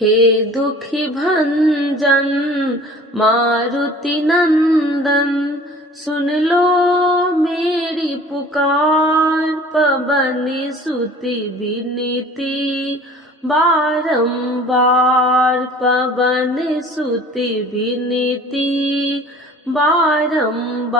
हे दुखी भंजन मारुति नंदन, सुन लो मेरी पुकार। पवन सुति विनीति बारंबार, पवन सुति विनीति बारंबार।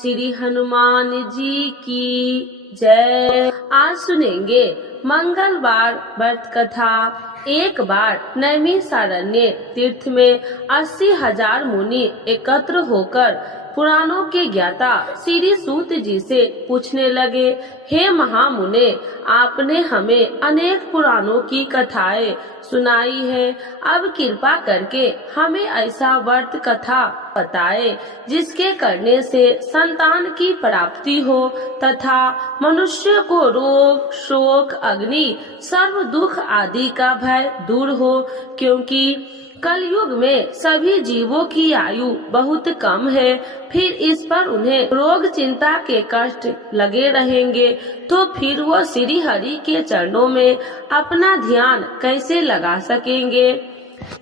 श्री हनुमान जी की जय। आज सुनेंगे मंगलवार व्रत कथा। एक बार नैमिषारण्य तीर्थ में 80,000 मुनि एकत्र होकर पुराणों के ज्ञाता श्री सूत जी से पूछने लगे, हे महामुने, आपने हमें अनेक पुराणों की कथाएं सुनाई है, अब कृपा करके हमें ऐसा व्रत कथा बताए जिसके करने से संतान की प्राप्ति हो तथा मनुष्य को रोग शोक अग्नि सर्व दुख आदि का भय दूर हो, क्योंकि कलयुग में सभी जीवों की आयु बहुत कम है। फिर इस पर उन्हें रोग चिंता के कष्ट लगे रहेंगे तो फिर वो श्री हरि के चरणों में अपना ध्यान कैसे लगा सकेंगे।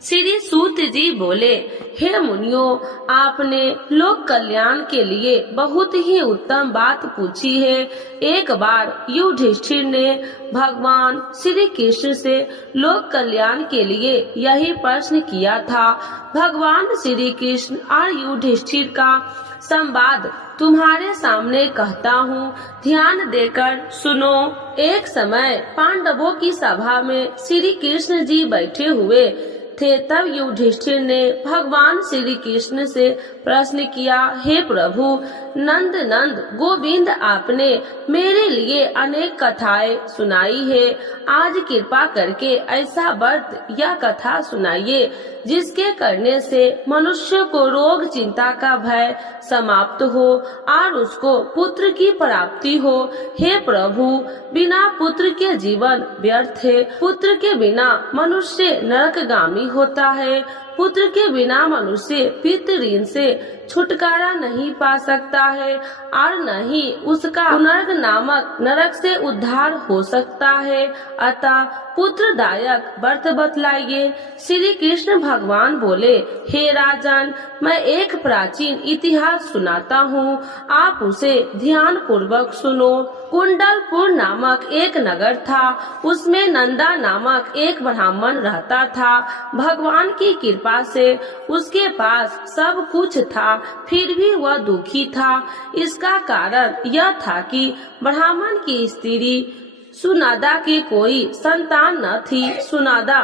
श्री सूत जी बोले, हे मुनियों, आपने लोक कल्याण के लिए बहुत ही उत्तम बात पूछी है। एक बार युधिष्ठिर ने भगवान श्री कृष्ण से लोक कल्याण के लिए यही प्रश्न किया था। भगवान श्री कृष्ण और युधिष्ठिर का संवाद तुम्हारे सामने कहता हूँ, ध्यान देकर सुनो। एक समय पांडवों की सभा में श्री कृष्ण जी बैठे हुए थे। तब युधिष्ठिर ने भगवान श्री कृष्ण से प्रश्न किया, हे प्रभु नंद नंद गोविंद, आपने मेरे लिए अनेक कथाएं सुनाई है, आज कृपा करके ऐसा व्रत या कथा सुनाइए जिसके करने से मनुष्य को रोग चिंता का भय समाप्त हो और उसको पुत्र की प्राप्ति हो। हे प्रभु, बिना पुत्र के जीवन व्यर्थ है, पुत्र के बिना मनुष्य नरकगामी होता है, पुत्र के बिना मनुष्य पितृ ऋण से छुटकारा नहीं पा सकता है और न ही उसका पुनर्ग नामक नरक से उद्धार हो सकता है। अतः पुत्रदायक व्रत बतलाइए। श्री कृष्ण भगवान बोले, हे राजन, मैं एक प्राचीन इतिहास सुनाता हूँ, आप उसे ध्यान पूर्वक सुनो। कुंडलपुर नामक एक नगर था, उसमें नंदा नामक एक ब्राह्मण रहता था। भगवान की कृपा से उसके पास सब कुछ था, फिर भी वह दुखी था। इसका कारण यह था कि ब्राह्मण की स्त्री सुनादा की कोई संतान न थी। सुनादा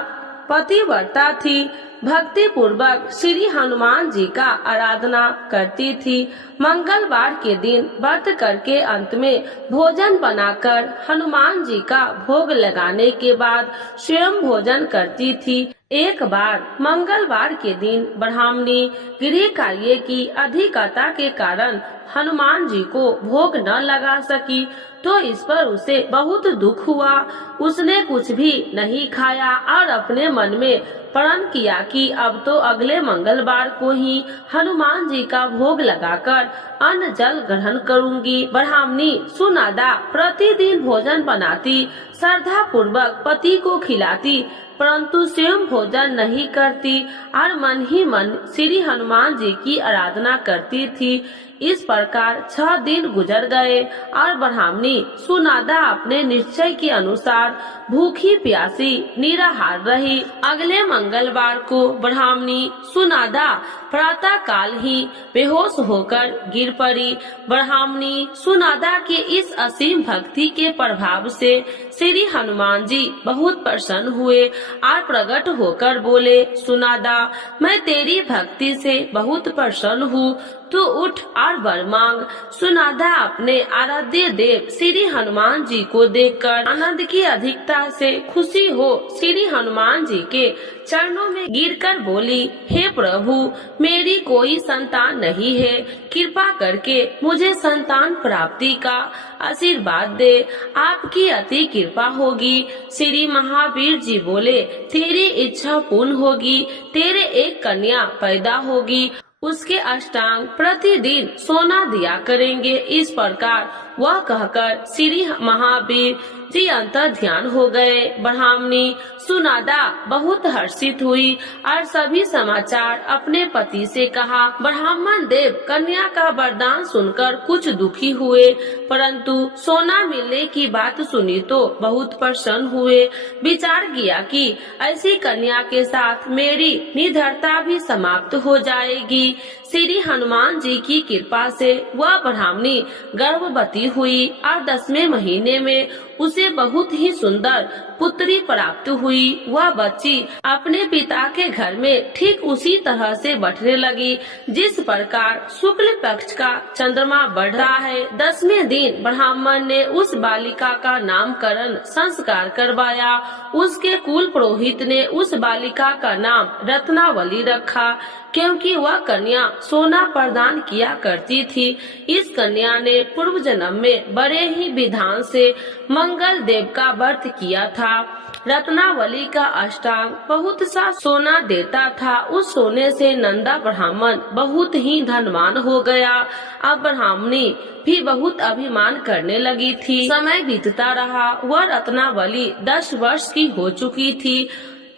पतिव्रता थी, भक्ति पूर्वक श्री हनुमान जी का आराधना करती थी। मंगलवार के दिन व्रत करके अंत में भोजन बनाकर हनुमान जी का भोग लगाने के बाद स्वयं भोजन करती थी। एक बार मंगलवार के दिन ब्राह्मणी गृह कार्य की अधिकता के कारण हनुमान जी को भोग न लगा सकी, तो इस पर उसे बहुत दुख हुआ। उसने कुछ भी नहीं खाया और अपने मन में प्रण किया कि अब तो अगले मंगलवार को ही हनुमान जी का भोग लगाकर अन्न जल ग्रहण करूंगी। ब्राह्मणी सुनादा प्रतिदिन भोजन बनाती, श्रद्धा पूर्वक पति को खिलाती, परंतु स्वयं भोजन नहीं करती और मन ही मन श्री हनुमान जी की आराधना करती थी। इस प्रकार 6 दिन गुजर गए और ब्राह्मणी सुनादा अपने निश्चय के अनुसार भूखी प्यासी निराहार रही। अगले मंगलवार को ब्राह्मणी सुनादा प्रातः काल ही बेहोश होकर गिर पड़ी। ब्राह्मणी सुनादा के इस असीम भक्ति के प्रभाव से श्री हनुमान जी बहुत प्रसन्न हुए और प्रकट होकर बोले, सुनादा, मैं तेरी भक्ति से बहुत प्रसन्न हूँ, तू उठ और वर मांग। सुनादा अपने आराध्य देव श्री हनुमान जी को देखकर आनंद की अधिकता से खुशी हो श्री हनुमान जी के चरणों में गिरकर बोली, हे प्रभु, मेरी कोई संतान नहीं है, कृपा करके मुझे संतान प्राप्ति का आशीर्वाद दे, आपकी अति कृपा होगी। श्री महावीर जी बोले, तेरी इच्छा पूर्ण होगी, तेरे एक कन्या पैदा होगी, उसके अष्टांग प्रतिदिन सोना दिया करेंगे। इस प्रकार वह कहकर श्री महावीर जी अंतर ध्यान हो गए। ब्राह्मणी सुनादा बहुत हर्षित हुई और सभी समाचार अपने पति से कहा। ब्राह्मण देव कन्या का वरदान सुनकर कुछ दुखी हुए, परंतु सोना मिलने की बात सुनी तो बहुत प्रसन्न हुए। विचार किया कि ऐसी कन्या के साथ मेरी निर्धनता भी समाप्त हो जाएगी। श्री हनुमान जी की कृपा से वह ब्राह्मणी गर्भवती हुई और 10वें महीने में उसे बहुत ही सुंदर पुत्री प्राप्त हुई। वह बच्ची अपने पिता के घर में ठीक उसी तरह से बढ़ने लगी जिस प्रकार शुक्ल पक्ष का चंद्रमा बढ़ रहा है। 10वें दिन ब्राह्मण ने उस बालिका का नामकरण संस्कार करवाया। उसके कुल पुरोहित ने उस बालिका का नाम रत्नावली रखा, क्योंकि वह कन्या सोना प्रदान किया करती थी। इस कन्या ने पूर्व जन्म में बड़े ही विधान से मंगल देव का व्रत किया था। रत्नावली का अष्टांग बहुत सा सोना देता था। उस सोने से नंदा ब्राह्मण बहुत ही धनवान हो गया। अब ब्राह्मणी भी बहुत अभिमान करने लगी थी। समय बीतता रहा, वह रत्नावली 10 वर्ष की हो चुकी थी।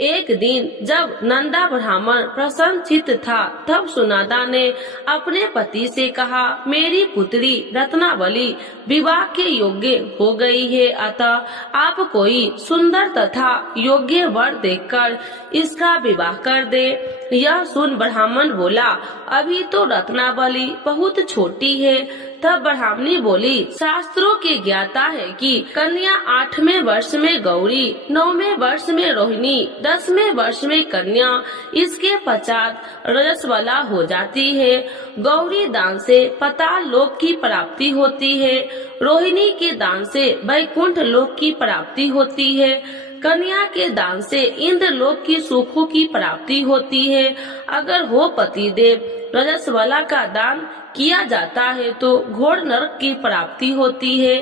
एक दिन जब नंदा ब्राह्मण प्रसन्नचित्त था, तब सुनादा ने अपने पति से कहा, मेरी पुत्री रत्नावली विवाह के योग्य हो गई है, अतः आप कोई सुंदर तथा योग्य वर देखकर इसका विवाह कर दे। यह सुन ब्राह्मण बोला, अभी तो रत्नावली बहुत छोटी है। तब ब्राह्मणी बोली, शास्त्रों के ज्ञाता है कि कन्या 8वें वर्ष में गौरी, 9वें वर्ष में रोहिणी, 10वें वर्ष में कन्या, इसके पश्चात रजस्वला हो जाती है। गौरी दान से पाताल लोक की प्राप्ति होती है, रोहिणी के दान से वैकुंठ लोक की प्राप्ति होती है, कन्या के दान से इंद्र लोक की सुखों की प्राप्ति होती है। अगर हो पति देव रजस्वला का दान किया जाता है तो घोर नरक की प्राप्ति होती है।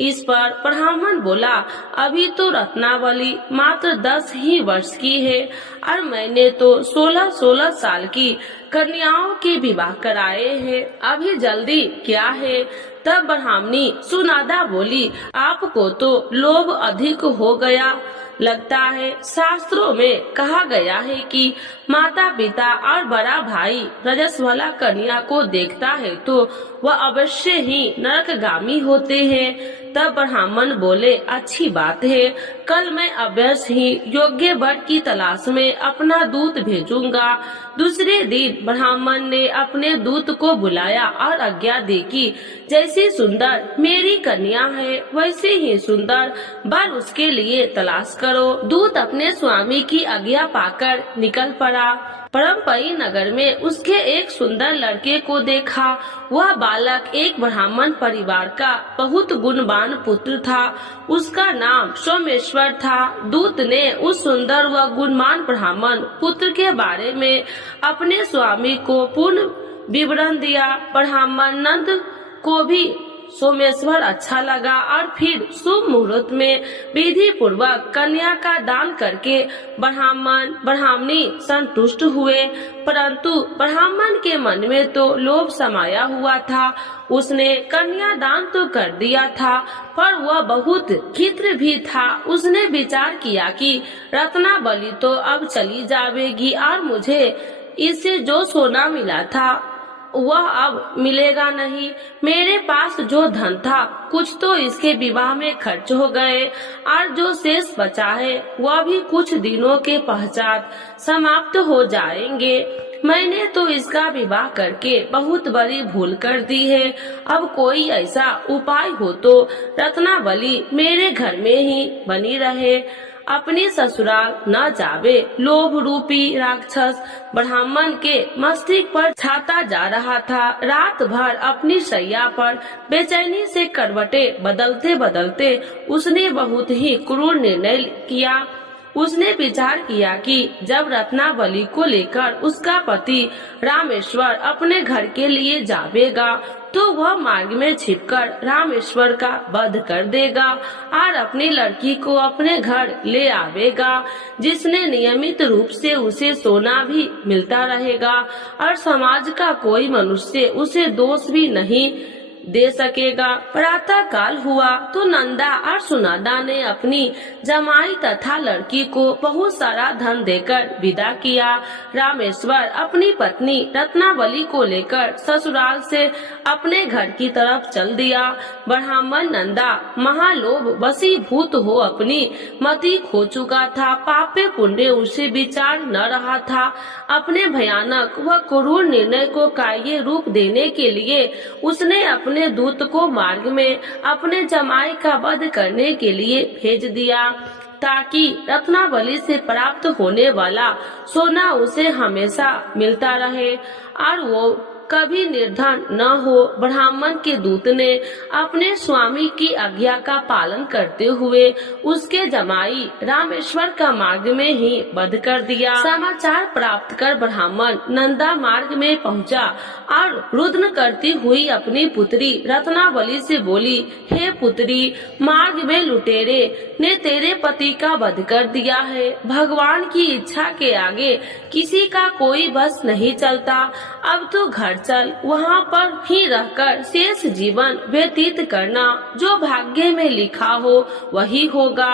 इस पर ब्राह्मण बोला, अभी तो रत्नावली मात्र 10 ही वर्ष की है और मैंने तो 16-16 साल की कन्याओं के विवाह कराए हैं, अभी जल्दी क्या है। तब ब्राह्मणी सुनादा बोली, आपको तो लोभ अधिक हो गया लगता है। शास्त्रों में कहा गया है कि माता पिता और बड़ा भाई रजस्वला कन्या को देखता है तो वह अवश्य ही नरकगामी होते हैं। तब ब्राह्मण बोले, अच्छी बात है, कल मैं अवश्य ही योग्य वर की तलाश में अपना दूत भेजूंगा। दूसरे दिन ब्राह्मण ने अपने दूत को बुलाया और आज्ञा दी कि जैसी सुंदर मेरी कन्या है वैसे ही सुंदर वर उसके लिए तलाश करो। दूत अपने स्वामी की आज्ञा पाकर निकल पड़ा। परमपई नगर में उसके एक सुंदर लड़के को देखा। वह बालक एक ब्राह्मण परिवार का बहुत गुणवान पुत्र था। उसका नाम सोमेश्वर था। दूत ने उस सुंदर व गुणवान ब्राह्मण पुत्र के बारे में अपने स्वामी को पूर्ण विवरण दिया। ब्राह्मण नंद को भी सोमेश्वर अच्छा लगा और फिर शुभ मुहूर्त में विधि पूर्वक कन्या का दान करके ब्राह्मण ब्राह्मणी संतुष्ट हुए। परंतु ब्राह्मण के मन में तो लोभ समाया हुआ था। उसने कन्या दान तो कर दिया था, पर वह बहुत खित्र भी था। उसने विचार किया कि रत्नावली तो अब चली जाएगी और मुझे इससे जो सोना मिला था वह अब मिलेगा नहीं। मेरे पास जो धन था कुछ तो इसके विवाह में खर्च हो गए और जो शेष बचा है वह भी कुछ दिनों के पश्चात समाप्त हो जाएंगे। मैंने तो इसका विवाह करके बहुत बड़ी भूल कर दी है। अब कोई ऐसा उपाय हो तो रत्नावली मेरे घर में ही बनी रहे, अपनी ससुराल न जावे। लोभ रूपी राक्षस ब्राह्मण के मस्तिष्क पर छाता जा रहा था। रात भर अपनी शैया पर बेचैनी से करवटे बदलते बदलते उसने बहुत ही क्रूर निर्णय किया। उसने विचार किया कि जब रत्नावली को लेकर उसका पति रामेश्वर अपने घर के लिए जावेगा तो वह मार्ग में छिपकर रामेश्वर का वध कर देगा और अपनी लड़की को अपने घर ले आवेगा, जिसने नियमित रूप से उसे सोना भी मिलता रहेगा और समाज का कोई मनुष्य उसे दोष भी नहीं दे सकेगा। प्रातः काल हुआ तो नंदा और सुनंदा ने अपनी जमाई तथा लड़की को बहुत सारा धन देकर विदा किया। रामेश्वर अपनी पत्नी रत्नावली को लेकर ससुराल से अपने घर की तरफ चल दिया। ब्राह्मण नंदा महालोभ वशीभूत हो अपनी मति खो चुका था। पापे पुण्य उसे विचार न रहा था। अपने भयानक व क्रूर निर्णय को कार्य रूप देने के लिए उसने अपने दूत को मार्ग में अपने जमाई का वध करने के लिए भेज दिया, ताकि रत्नावली से प्राप्त होने वाला सोना उसे हमेशा मिलता रहे और वो कभी निर्धन न हो। ब्राह्मण के दूत ने अपने स्वामी की आज्ञा का पालन करते हुए उसके जमाई रामेश्वर का मार्ग में ही वध कर दिया। समाचार प्राप्त कर ब्राह्मण नंदा मार्ग में पहुंचा और रुदन करती हुई अपनी पुत्री रत्नावली से बोली, हे पुत्री, मार्ग में लुटेरे ने तेरे पति का वध कर दिया है। भगवान की इच्छा के आगे किसी का कोई बस नहीं चलता। अब तो घर चल, वहाँ पर ही रहकर शेष जीवन व्यतीत करना। जो भाग्य में लिखा हो वही होगा।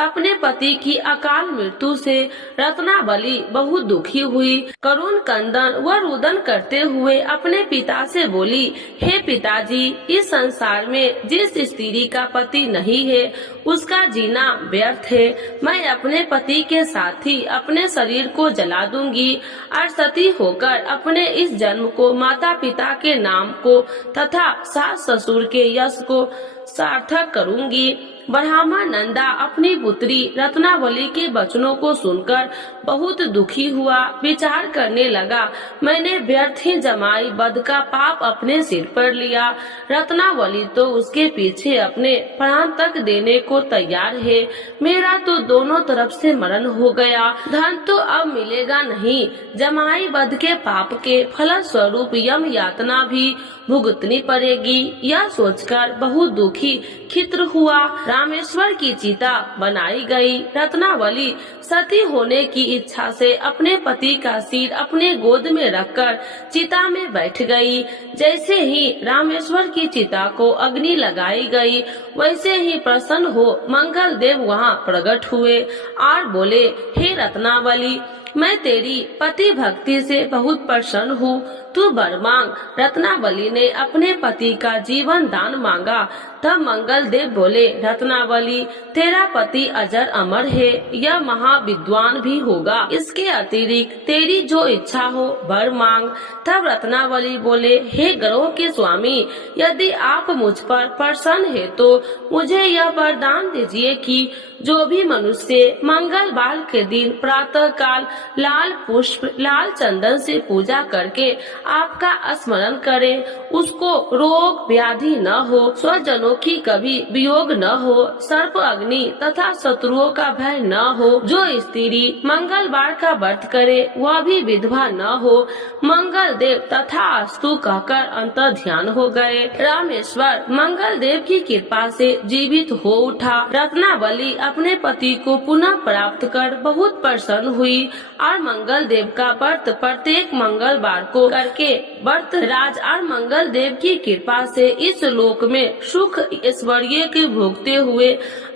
अपने पति की अकाल मृत्यु से रत्नावली बहुत दुखी हुई। करुण कंदन व रुदन करते हुए अपने पिता से बोली, हे पिताजी, इस संसार में जिस स्त्री का पति नहीं है उसका जीना व्यर्थ है। मैं अपने पति के साथ ही अपने शरीर को जला दूंगी और सती होकर अपने इस जन्म को, माता पिता के नाम को तथा सास ससुर के यश को सार्थक करूंगी। ब्राह्मण नंदा अपनी पुत्री रत्नावली के वचनों को सुनकर बहुत दुखी हुआ। विचार करने लगा, मैंने व्यर्थ ही जमाई वध का पाप अपने सिर पर लिया। रत्नावली तो उसके पीछे अपने प्राण तक देने को तैयार है। मेरा तो दोनों तरफ से मरण हो गया। धन तो अब मिलेगा नहीं। जमाई वध के पाप के फल स्वरूप यम यातना भी भुगतनी पड़ेगी। यह सोचकर बहुत दुखी खित्र हुआ। रामेश्वर की चिता बनाई गई। रत्नावली सती होने की इच्छा से अपने पति का सिर अपने गोद में रखकर चिता में बैठ गई। जैसे ही रामेश्वर की चिता को अग्नि लगाई गई, वैसे ही प्रसन्न हो मंगल देव वहाँ प्रकट हुए और बोले, हे रत्नावली, मैं तेरी पति भक्ति से बहुत प्रसन्न हूँ। तू वर मांग। रत्नावली ने अपने पति का जीवन दान मांगा। तब मंगल देव बोले, रत्नावली, तेरा पति अजर अमर है, यह महाविद्वान भी होगा। इसके अतिरिक्त तेरी जो इच्छा हो वर मांग। तब रत्नावली बोले, हे ग्रहों के स्वामी, यदि आप मुझ पर प्रसन्न है तो मुझे यह वरदान दीजिए कि जो भी मनुष्य मंगलवार के दिन प्रातः काल लाल पुष्प लाल चंदन से पूजा करके आपका स्मरण करे, उसको रोग व्याधि न हो, स्वजनों की कभी वियोग न हो, सर्प अग्नि तथा शत्रुओं का भय न हो। जो स्त्री मंगलवार का व्रत करे वह भी विधवा न हो। मंगल देव तथा अस्तु कहकर अंतर ध्यान हो गए। रामेश्वर मंगल देव की कृपा से जीवित हो उठा। रत्नावली अपने पति को पुनः प्राप्त कर बहुत प्रसन्न हुई और मंगल देव का व्रत प्रत्येक मंगलवार को करके व्रत राज और मंगल देव की कृपा से इस लोक में सुख ऐश्वर्य के भोगते हुए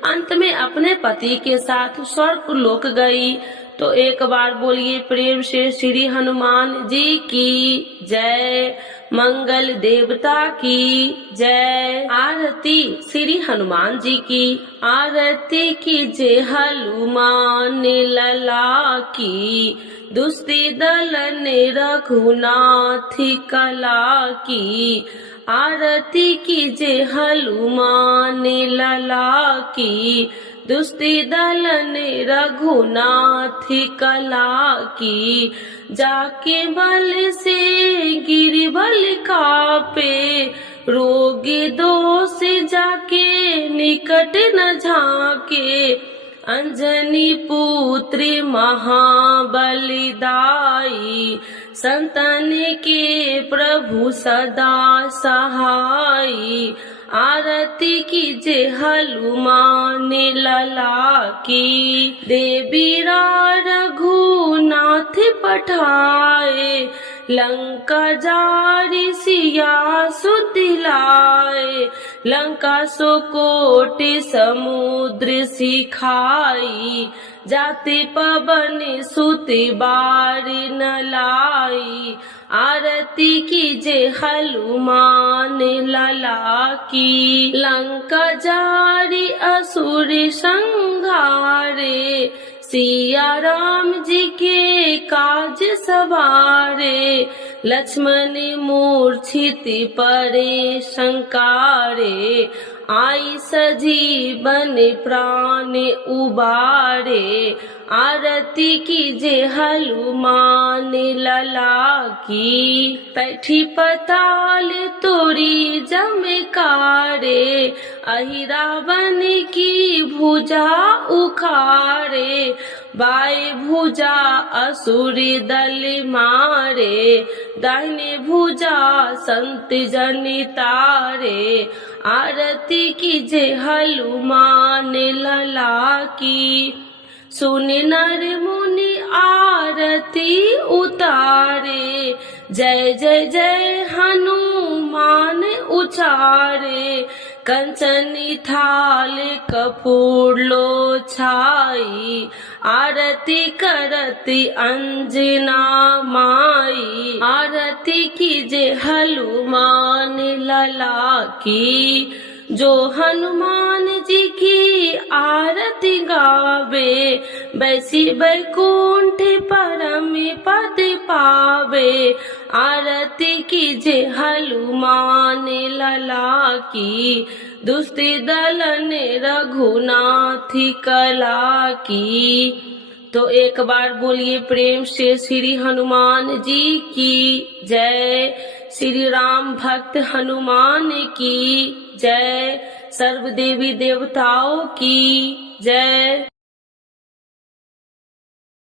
अंत में अपने पति के साथ स्वर्ग लोक गई। तो एक बार बोलिए प्रेम से श्री हनुमान जी की जय, मंगल देवता की जय। आरती श्री हनुमान जी की। आरती की जय हनुमान लला की, दुष्टी दल ने रघुनाथ कला की। आरती की जय हनुमान लला की, दुष्टी दल ने रघुनाथ कला की। जाके बल से गिरिबल कापे, रोगी दोष जाके निकट न झाके। अंजनी पुत्री महाबलिदाई, संतन के प्रभु सदा सहाई। आरती की जय हनुमान लला की, देवी रघुनाथ पठाए, लंका जारी सिया सुतिलाए, लंका सो कोटि समुद्र सिखाई, जाति पवन सुति बारी न लाई, आरती कीजे हनुमान लला की। लंका जारी असुर संहारे, सिया राम जी के काज सवारे, लक्ष्मण मूर्छित परे संकारे, आई सजीवन प्राण उबारे, आरती कीजे हनुमान लला की। पैठी पताल तोरी जमकारे, अहि रावण की भुजा उखाड़े, बाएं भुजा असुर दल मारे, दाहिने भुजा संत जन तारे, आरती कीजे हनुमान लला की। सुन नर मुनि आरती उतारे, जय जय जय हनुमान उचारे, कंचन थाल कपूर लो छाई, आरती करती अंजना माई, आरती कीजे हनुमान लला की। जो हनुमान जी की आरती गावे, बैसी बैकुंठ परम पद पावे, आरती कीजे हनुमान लला की। दुष्ट दलन रघुनाथ कला की। तो एक बार बोलिए प्रेम से श्री हनुमान जी की जय। श्री राम भक्त हनुमान की जय। सर्व देवी देवताओं की जय।